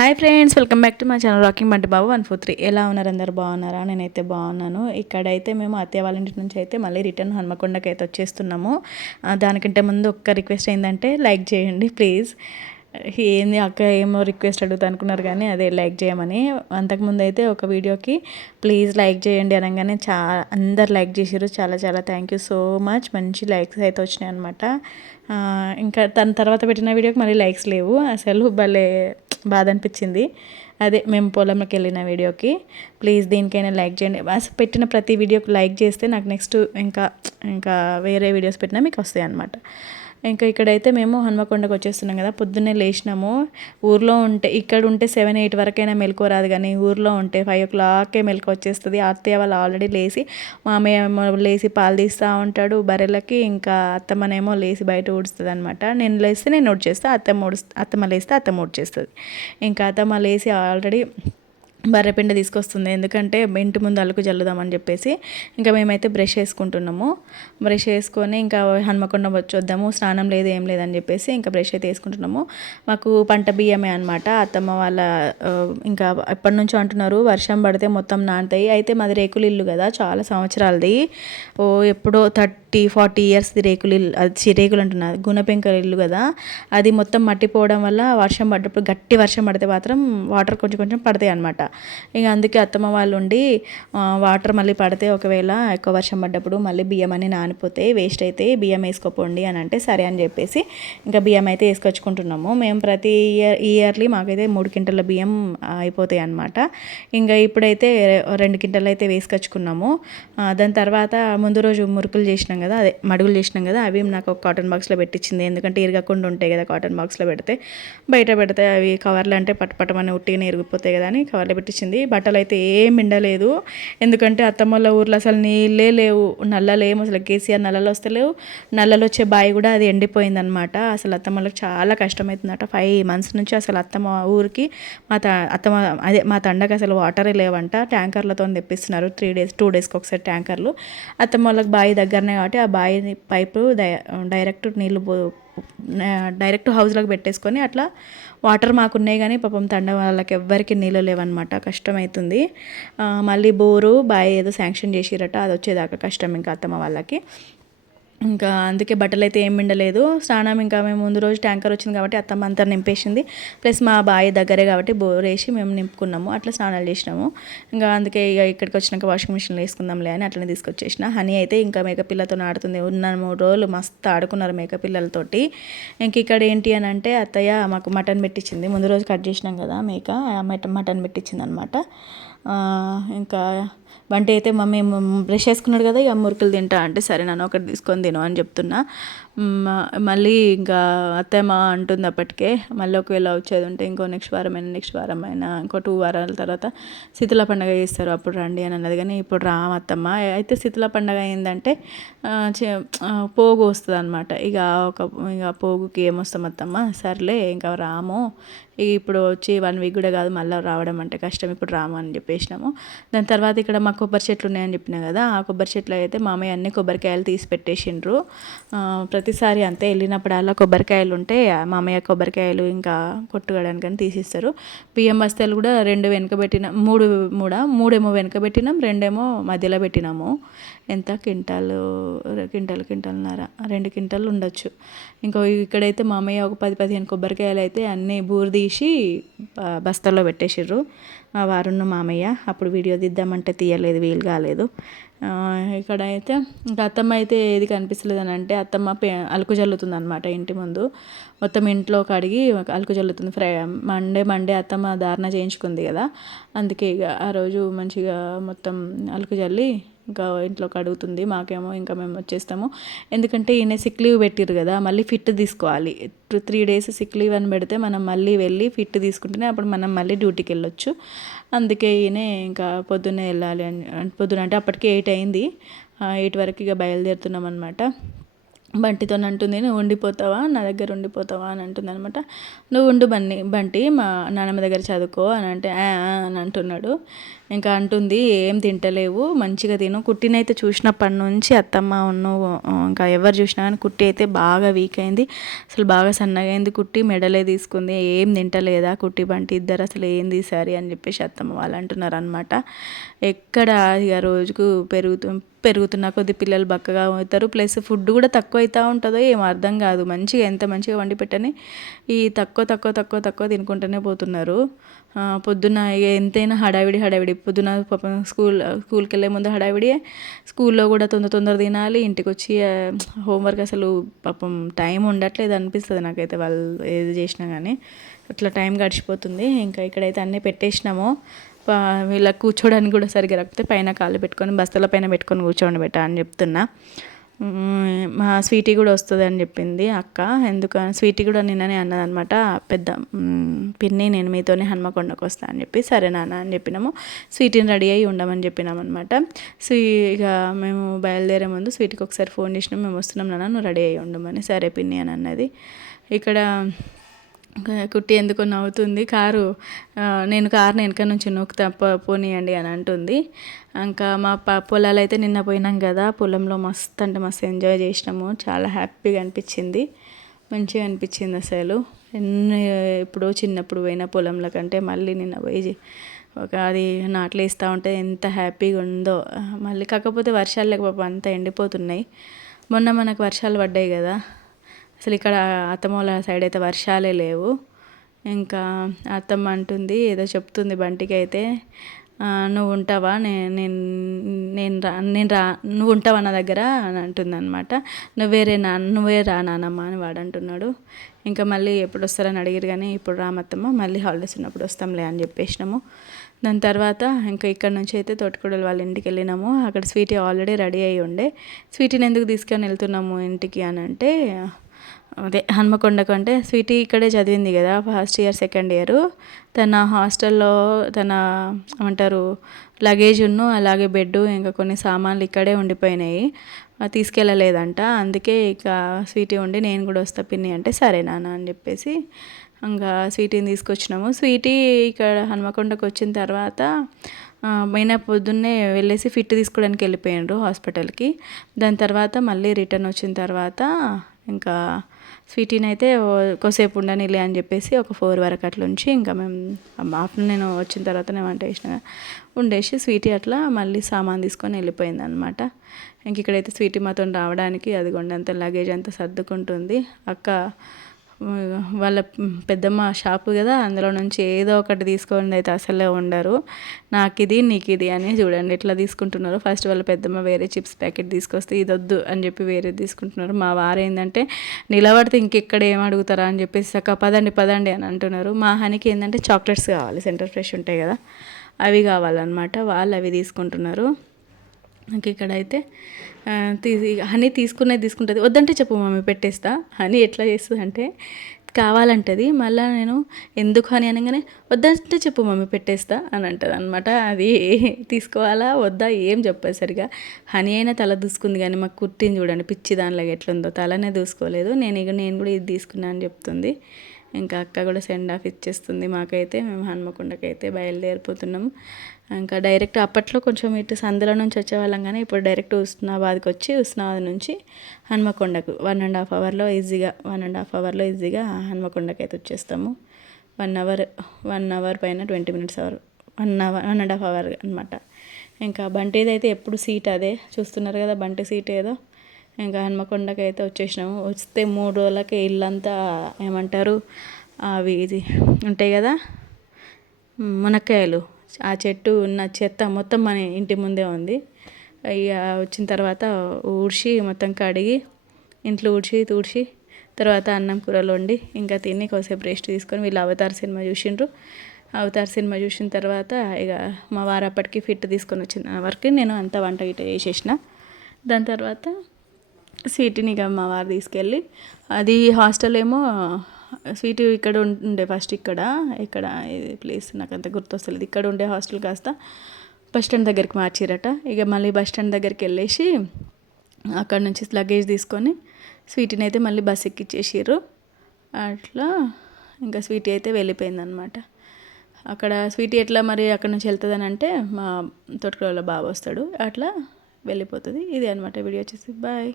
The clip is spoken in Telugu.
Hi friends, welcome back to my channel rocking Bunty Babu 143. ఎలా ఉన్నారు? అందరు బాగున్నారా? నేనైతే బాగున్నాను. ఇక్కడైతే మేము అత్తయ్య వాళ్ళ ఇంటి నుంచి అయితే మళ్ళీ రిటర్న్ హన్మకొండకి అయితే వచ్చేస్తున్నాము. దానికంటే ముందు ఒక్క రిక్వెస్ట్ ఏంటంటే లైక్ చేయండి ప్లీజ్. ఏంది అక్క ఏమో రిక్వెస్ట్ అడుగుతా అనుకున్నారు, కానీ అదే లైక్ చేయమని. అంతకుముందు అయితే ఒక వీడియోకి ప్లీజ్ లైక్ చేయండి అనగానే అందరు లైక్ చేసారు. చాలా చాలా థ్యాంక్ యూ సో మచ్. మంచి లైక్స్ అయితే వచ్చినాయి అనమాట. ఇంకా తన తర్వాత పెట్టిన వీడియోకి మళ్ళీ లైక్స్ లేవు. అసలు భలే బాధ అనిపించింది. అదే మేము పొలంలోకి వెళ్ళిన వీడియోకి ప్లీజ్ దీనికైనా లైక్ చేయండి. అసలు పెట్టిన ప్రతి వీడియోకి లైక్ చేస్తే నాకు నెక్స్ట్ ఇంకా ఇంకా వేరే వీడియోస్ పెట్టినా మీకు వస్తాయి అన్నమాట. ఇంకా ఇక్కడైతే మేము హన్మకొండకు వచ్చేస్తున్నాం కదా. పొద్దున్నే లేచినాము. ఊర్లో ఉంటే ఇక్కడ ఉంటే 7-8 వరకైనా మెలకు రాదు, కానీ ఊర్లో ఉంటే 5 o'clockకే మెలకు వచ్చేస్తుంది. అత్తయ్య వాళ్ళు ఆల్రెడీ లేచి, మామయ్య ఏమో లేచి పాలు తీస్తూ ఉంటాడు బర్రెలకి. ఇంకా అత్తమ్మనేమో లేచి బయట ఊడుస్తుంది అనమాట. నేను లేస్తే నేను ఊడ్చేస్తాను, అత్తమ్మ లేస్తే అత్తమ్మ ఊడ్చేస్తుంది. ఇంకా అత్తమ్మ లేచి ఆల్రెడీ బర్రెపిండి తీసుకొస్తుంది. ఎందుకంటే ఇంటి ముందు అలుకు జల్లుదామని చెప్పేసి ఇంకా మేమైతే బ్రష్ వేసుకుంటున్నాము. బ్రష్ వేసుకొని ఇంకా హన్మకొండ వచ్చొద్దాము, స్నానం లేదు ఏం లేదని చెప్పేసి ఇంకా బ్రష్ అయితే వేసుకుంటున్నాము. మాకు పంట బియ్యమే అనమాట. అత్తమ్మ వాళ్ళ ఇంకా ఎప్పటి నుంచో అంటున్నారు వర్షం పడితే మొత్తం నానుతాయి. అయితే మాది రేకులు ఇల్లు కదా, చాలా సంవత్సరాలది. ఎప్పుడో 30-40 ఇయర్స్ది రేకులు ఇల్లు. అది రేకులు అంటున్నారు, గుణపెంకల ఇల్లు కదా. అది మొత్తం మట్టిపోవడం వల్ల వర్షం పడ్డప్పుడు గట్టి వర్షం పడితే మాత్రం వాటర్ కొంచెం కొంచెం పడతాయి అనమాట. ఇక అందుకే అత్తమ్మ వాళ్ళు ఉండి వాటర్ మళ్ళీ పడితే ఒకవేళ ఎక్కువ వర్షం పడ్డప్పుడు మళ్ళీ బియ్యం అని నానిపోతాయి, వేస్ట్ అయితే బియ్యం వేసుకోపోండి అని అంటే సరే అని చెప్పేసి ఇంకా బియ్యం అయితే వేసుకొచ్చుకుంటున్నాము. మేము ప్రతి ఇయర్లీ మాకైతే 3 క్వింటాల బియ్యం అయిపోతాయి అనమాట. ఇంకా ఇప్పుడైతే 2 క్వింటాలు అయితే వేసుకొచ్చుకున్నాము. దాని తర్వాత ముందు రోజు మురుకులు చేసినాం కదా, అదే మడుగులు చేసినాం కదా, అవి నాకు ఒక కాటన్ బాక్స్లో పెట్టించింది. ఎందుకంటే ఇరగకుండా ఉంటాయి కదా కాటన్ బాక్స్లో పెడితే. బయట పెడితే అవి కవర్లు అంటే పట్టమని ఉట్టిగానే ఇరిగిపోతాయి కదా అని కవర్లో పెట్టించింది. బట్టలు అయితే ఏం ఎండలేదు, ఎందుకంటే అత్తమ్మల ఊర్లో అసలు నీళ్ళే లేవు, నల్లలు ఏమో అసలు కేసీఆర్ నల్లలు వస్తలేవు. నల్లలు వచ్చే బావి కూడా అది ఎండిపోయిందనమాట. అసలు అత్తమ్మలకు చాలా కష్టమవుతుందట. 5 months నుంచి అసలు అత్తమ్మ ఊరికి మా తండకి అసలు వాటరే లేవంట. ట్యాంకర్లతో తెప్పిస్తున్నారు 2 daysకి ఒకసారి ట్యాంకర్లు. అత్తమ్మ వాళ్ళకి బావి దగ్గరనే కాబట్టి ఆ బావి పైపు డైరెక్ట్ నీళ్ళు డైరెక్ట్ హౌస్లోకి పెట్టేసుకొని అట్లా వాటర్ మాకున్నాయి, కానీ పాపం తండ వాళ్ళకి ఎవ్వరికి నీళ్ళు లేవన్నమాట. కష్టమవుతుంది. మళ్ళీ బోరు బావి ఏదో శాంక్షన్ చేసిరట, అది వచ్చేదాకా కష్టం ఇంకా అత్తమ్మ వాళ్ళకి. ఇంకా అందుకే బట్టలు అయితే ఏం పిండలేదు. స్నానం ఇంకా మేము ముందు రోజు ట్యాంకర్ వచ్చింది కాబట్టి అత్తమ్మ అంతా నింపేసింది. ప్లస్ మా బావి దగ్గరే కాబట్టి బోర్ వేసి మేము నింపుకున్నాము, అట్లా స్నానాలు చేసినాము. ఇంకా అందుకే ఇక ఇక్కడికి వచ్చినాక వాషింగ్ మిషన్లో వేసుకుందాంలే అని అట్లనే తీసుకొచ్చేసిన. హనీ అయితే ఇంకా మేకపిల్లతో ఆడుతుంది. ఉన్న 3 రోజులు మస్తు ఆడుకున్నారు మేకపిల్లలతోటి. ఇంక ఇక్కడ ఏంటి అని అంటే అత్తయ్య మాకు మటన్ పెట్టించింది. ముందు రోజు కట్ చేసినాం కదా మేక, మటన్ పెట్టించింది అనమాట. ఇంకా బంటి అయితే మమ్మీ బ్రష్ వేసుకున్నాడు కదా, ఇక మురుకులు తింటా అంటే సరే నన్ను ఒకటి తీసుకొని తిను అని చెప్తున్నా. మళ్ళీ ఇంకా అత్తమ్మ అంటుంది అప్పటికే మళ్ళీ ఒకవేళ వచ్చేది ఉంటే ఇంకో నెక్స్ట్ వారం అయినా ఇంకో 2 వారాల తర్వాత శీతల పండుగ చేస్తారు అప్పుడు రండి అని అన్నది. కానీ ఇప్పుడు అత్తమ్మ అయితే శీతల పండుగ ఏంటంటే పోగు వస్తుంది అనమాట. ఇక పోగుకి ఏమొస్తాం అత్తమ్మ, సర్లే ఇంకా రాము, ఇప్పుడు వచ్చి 1 week కూడా కాదు మళ్ళీ రావడం అంటే కష్టం, ఇప్పుడు రాము అని చెప్పేసినాము. దాని తర్వాత ఇక్కడ మా కొబ్బరి చెట్లు ఉన్నాయని చెప్పినా కదా, ఆ కొబ్బరి చెట్లు అయితే మామయ్య అన్ని కొబ్బరికాయలు తీసి పెట్టేసిండ్రు. ప్రతిసారి అంతే, వెళ్ళినప్పుడల్లా కొబ్బరికాయలు ఉంటే మామయ్య కొబ్బరికాయలు ఇంకా కొట్టుకోవడానికని తీసిస్తారు. బియ్యం బస్తాలు కూడా 2 వెనకబెట్టినాం, 3 వెనకబెట్టినాం, 2 మధ్యలో పెట్టినాము. ఎంత క్వింటాలున్నర 2 క్వింటాలు ఉండొచ్చు. ఇంకో ఇక్కడైతే మామయ్య ఒక 10-15 కొబ్బరికాయలు అయితే అన్నీ బూరు తీసి బస్తాల్లో పెట్టేసిర్రు. వారున్న మామయ్య అప్పుడు వీడియో తీద్దామంటే తీయలేదు, వీలు కాలేదు. ఇక్కడైతే ఇంకా అత్తమ్మ అయితే ఏది కనిపిస్తలేదు అని అంటే అత్తమ్మ అలుకు జల్లుతుంది అనమాట. ఇంటి ముందు మొత్తం ఇంట్లో కడిగి అలుకు జల్లుతుంది. మండే అత్తమ్మ ధారణ చేయించుకుంది కదా, అందుకే ఇక ఆ రోజు మంచిగా మొత్తం అలుకు జల్లి ఇంకా ఇంట్లో కడుగుతుంది. మాకేమో ఇంకా మేము వచ్చేస్తాము, ఎందుకంటే ఈయన సిక్ లీవ్ పెట్టిరు కదా, మళ్ళీ ఫిట్ తీసుకోవాలి. 3 days సిక్ లీవ్ అని పెడితే మనం మళ్ళీ వెళ్ళి ఫిట్ తీసుకుంటేనే అప్పుడు మనం మళ్ళీ డ్యూటీకి వెళ్ళొచ్చు. అందుకే ఈయన ఇంకా పొద్దున్నే వెళ్ళాలి పొద్దున అంటే అప్పటికి 8 అయింది. 8 వరకు ఇక బయలుదేరుతున్నాం అనమాట. బంటితో అంటుంది, నువ్వు ఉండిపోతావా, నా దగ్గర ఉండిపోతావా అని అంటుంది అనమాట. నువ్వు ఉండు బంటి, మా నాన్నమ్మ దగ్గర చదువుకో అని అంటే అని అంటున్నాడు. ఇంకా అంటుంది ఏం తింటలేవు, మంచిగా తిను. కుట్టినైతే చూసినప్పటి నుంచి అత్తమ్మ ఇంకా ఎవరు చూసినా కానీ కుట్టి అయితే బాగా వీక్ అయింది, అసలు బాగా సన్నగా అయింది. కుట్టి మెడలే తీసుకుంది, ఏం తింటలేదా కుట్టి బంటి ఇద్దరు అసలు ఏం తీసారి అని చెప్పేసి అత్తమ్మ వాళ్ళు అంటున్నారు అనమాట. ఎక్కడ ఇక రోజుకు పెరుగుతున్న కొద్ది పిల్లలు బక్కగా అవుతారు, ప్లస్ ఫుడ్ కూడా తక్కువ అవుతూ ఉంటుందో ఏమో అర్థం కాదు. మంచిగా ఎంత మంచిగా వండి పెట్టని ఈ తక్కువ తక్కువ తక్కువ తక్కువ తినుకుంటూనే పోతున్నారు. పొద్దున్న ఇక ఎంతైనా హడావిడి పొద్దున పాపం స్కూల్కి వెళ్ళే ముందు హడావిడి, స్కూల్లో కూడా తొందర తినాలి, ఇంటికి వచ్చి హోంవర్క్ అసలు పాపం టైం ఉండట్లేదు అనిపిస్తుంది నాకైతే వాళ్ళు ఏది చేసినా కానీ. అట్లా టైం గడిచిపోతుంది. ఇంకా ఇక్కడైతే అన్నీ పెట్టేసినాము. వీళ్ళకి కూర్చోడానికి కూడా సరిగ్గా రాకపోతే పైన కాళ్ళు పెట్టుకొని బస్తల పైన పెట్టుకొని కూర్చోండి బెట్ట అని చెప్తున్నా. మా స్వీటీ కూడా వస్తుంది అని చెప్పింది అక్క. ఎందుకని స్వీటీ కూడా నిన్ననే అన్నదనమాట, పెద్ద పిన్ని నేను మీతోనే హన్మకొండకు వస్తా అని చెప్పి. సరే నాన్న అని చెప్పినాము. స్వీటీని రెడీ అయ్యి ఉండమని చెప్పినాం అనమాట. ఇక మేము బయలుదేరే ముందు స్వీటీకి ఒకసారి ఫోన్ చేసినాం, మేము వస్తున్నాం నాన్న నువ్వు రెడీ అయ్యి ఉండమని. సరే పిన్ని అని అన్నది. ఇక్కడ కుట్టి ఎందుకో నవ్వుతుంది. నేను కారుని వెనక నుంచి నూకుతా పోనీయండి అని అంటుంది. ఇంకా మా పొలాలు అయితే నిన్న పోయినాం కదా, పొలంలో మస్తు అంటే మస్తు ఎంజాయ్ చేసినాము, చాలా హ్యాపీగా అనిపించింది, మంచిగా అనిపించింది అసలు. ఎప్పుడో చిన్నప్పుడు పోయిన పొలంలో కంటే మళ్ళీ నిన్న పోయి అది నాట్లు వేస్తూ ఉంటే ఎంత హ్యాపీగా ఉందో. మళ్ళీ కాకపోతే వర్షాలు లేకపోతే అంతా ఎండిపోతున్నాయి. మొన్న మనకు వర్షాలు పడ్డాయి కదా, అసలు ఇక్కడ అత్తమ్మల సైడ్ అయితే వర్షాలే లేవు. ఇంకా అత్తమ్మ అంటుంది, ఏదో చెప్తుంది బంటికి అయితే, నువ్వు ఉంటావా నువ్వు ఉంటావా నా దగ్గర అని అంటుంది అనమాట. నువ్వే రా నానమ్మ అని వాడు అంటున్నాడు. ఇంకా మళ్ళీ ఎప్పుడు వస్తారని అడిగారు కానీ ఇప్పుడు రామత్తమ్మ మళ్ళీ హాలిడేస్ ఉన్నప్పుడు వస్తాంలే అని చెప్పేసినాము. దాని తర్వాత ఇంకా ఇక్కడ నుంచి అయితే తోటకూడలు వాళ్ళ ఇంటికి వెళ్ళినాము. అక్కడ స్వీటీ ఆల్రెడీ రెడీ అయ్యి ఉండే. స్వీటీని ఎందుకు తీసుకొని వెళ్తున్నాము ఇంటికి అని అంటే, అదే హన్మకొండకు అంటే స్వీటీ ఇక్కడే చదివింది కదా, ఫస్ట్ ఇయర్ సెకండ్ ఇయర్. తన హాస్టల్లో ఏమంటారు లగేజ్ను అలాగే బెడ్ ఇంకా కొన్ని సామాన్లు ఇక్కడే ఉండిపోయినాయి, తీసుకెళ్ళలేదంట. అందుకే ఇక స్వీటీ ఉండి నేను కూడా వస్తా పిన్ని అంటే సరే నాన్న అని చెప్పేసి ఇంకా స్వీటీని తీసుకొచ్చినాము. స్వీటీ ఇక్కడ హన్మకొండకు వచ్చిన తర్వాత మైనా పొద్దున్నే వెళ్ళేసి ఫిట్ తీసుకోవడానికి వెళ్ళిపోయిండ్రు హాస్పిటల్కి. దాని తర్వాత మళ్ళీ రిటర్న్ వచ్చిన తర్వాత ఇంకా స్వీటీని అయితే కొద్దిసేపు ఉండనిలే అని చెప్పేసి ఒక 4 వరకు అట్లా ఉంచి ఇంకా మేము ఆఫ్టర్నూన్ నేను వచ్చిన తర్వాత నేను వంట చేసిన ఉండేసి స్వీటీ అట్లా మళ్ళీ సామాన్ తీసుకొని వెళ్ళిపోయింది అనమాట. ఇంక ఇక్కడైతే స్వీటీ మాతో రావడానికి అదిగోండి అంత లగేజ్ అంతా సర్దుకుంటుంది. అక్క వాళ్ళ పెద్దమ్మ షాపు కదా, అందులో నుంచి ఏదో ఒకటి తీసుకొని అయితే అసలే ఉండరు. నాకు ఇది నీకు ఇది అని చూడండి ఎట్లా తీసుకుంటున్నారు. ఫస్ట్ వాళ్ళ పెద్దమ్మ వేరే చిప్స్ ప్యాకెట్ తీసుకొస్తే ఇది వద్దు అని చెప్పి వేరే తీసుకుంటున్నారు. మా వారు ఏంటంటే నిలబడితే ఇంకెక్కడ ఏం అడుగుతారా అని చెప్పేసి అక్క పదండి అని అంటున్నారు. మా హనీకి ఏంటంటే చాక్లెట్స్ కావాలి, సెంటర్ ఫ్రెష్ ఉంటాయి కదా అవి కావాలన్నమాట. వాళ్ళు అవి తీసుకుంటున్నారు. నాకు ఇక్కడైతే హనీ తీసుకుంటుంది. వద్దంటే చెప్పు మమ్మీ పెట్టేస్తా. హనీ ఎట్లా చేస్తుంది అంటే కావాలంటది, మళ్ళీ నేను ఎందుకు హనీ అనగానే వద్దంటే చెప్పు మమ్మీ పెట్టేస్తా అని అంటుంది అనమాట. అది తీసుకోవాలా వద్దా ఏం చెప్పదు సరిగా. హనీ అయినా తల దూసుకుంది కానీ మాకు కుట్టింది చూడండి పిచ్చి దానిలాగా ఎట్లుందో, తలనే దూసుకోలేదు. నేను కూడా ఇది తీసుకున్నా అని చెప్తుంది. ఇంకా అక్క కూడా సెండ్ ఆఫ్ ఇచ్చేస్తుంది మాకైతే. మేము హన్మకొండకి అయితే బయలుదేరిపోతున్నాము. ఇంకా డైరెక్ట్ అప్పట్లో కొంచెం ఇటు సందులో నుంచి వచ్చేవాళ్ళం కానీ ఇప్పుడు డైరెక్ట్ హుస్నాబాద్కి వచ్చి హుస్నాబాద్ నుంచి హన్మకొండకు 1.5 అవర్లో ఈజీగా హన్మకొండకి అయితే వచ్చేస్తాము. 1 అవర్ పైన 20 మినిట్స్ 1.5 అవర్ అనమాట. ఇంకా బంటిది అయితే ఎప్పుడు సీట్ అదే చూస్తున్నారు కదా, బంటి సీట్ ఏదో. ఇంకా హన్మకొండకి అయితే వచ్చేసినాము. వస్తే 3 రోజులకి ఇల్లంతా ఏమంటారు అవి ఇది ఉంటాయి కదా మునక్కాయలు, ఆ చెట్టు ఉన్న చెత్త మొత్తం మన ఇంటి ముందే ఉంది. ఇక వచ్చిన తర్వాత ఊడ్చి మొత్తం కడిగి ఇంట్లో ఊడ్చి తర్వాత అన్నం కూరలు వండి ఇంకా తిని కొద్దిసేపు రెస్ట్ తీసుకొని వీళ్ళు అవతార్ సినిమా చూసిండ్రు. అవతార్ సినిమా చూసిన తర్వాత ఇక మా వారు అప్పటికి ఫిట్ తీసుకొని వచ్చిన వరకు నేను అంతా వంట గిట్ట చేసేసిన. దాని తర్వాత స్వీటీని ఇక మా వారు తీసుకెళ్ళి, అది హాస్టల్ ఏమో స్వీట్ ఇక్కడ ఉండే ఫస్ట్ ఇక్కడ ఇది ప్లేస్ నాకు అంత గుర్తొస్తలేదు. ఇక్కడ ఉండే హాస్టల్ కాస్త బస్ స్టాండ్ దగ్గరికి మార్చిరట. ఇక మళ్ళీ బస్ స్టాండ్ దగ్గరికి వెళ్ళేసి అక్కడ నుంచి లగేజ్ తీసుకొని స్వీటీని అయితే మళ్ళీ బస్ ఎక్కిచ్చేసారు. అట్లా ఇంకా స్వీటీ అయితే వెళ్ళిపోయింది అనమాట. అక్కడ స్వీటీ ఎట్లా మరి అక్కడ నుంచి వెళ్తుందని అంటే మా తోటకూరలో బాగా వస్తాడు, అట్లా వెళ్ళిపోతుంది. ఇది అనమాట వీడియో వచ్చేసి. బాయ్.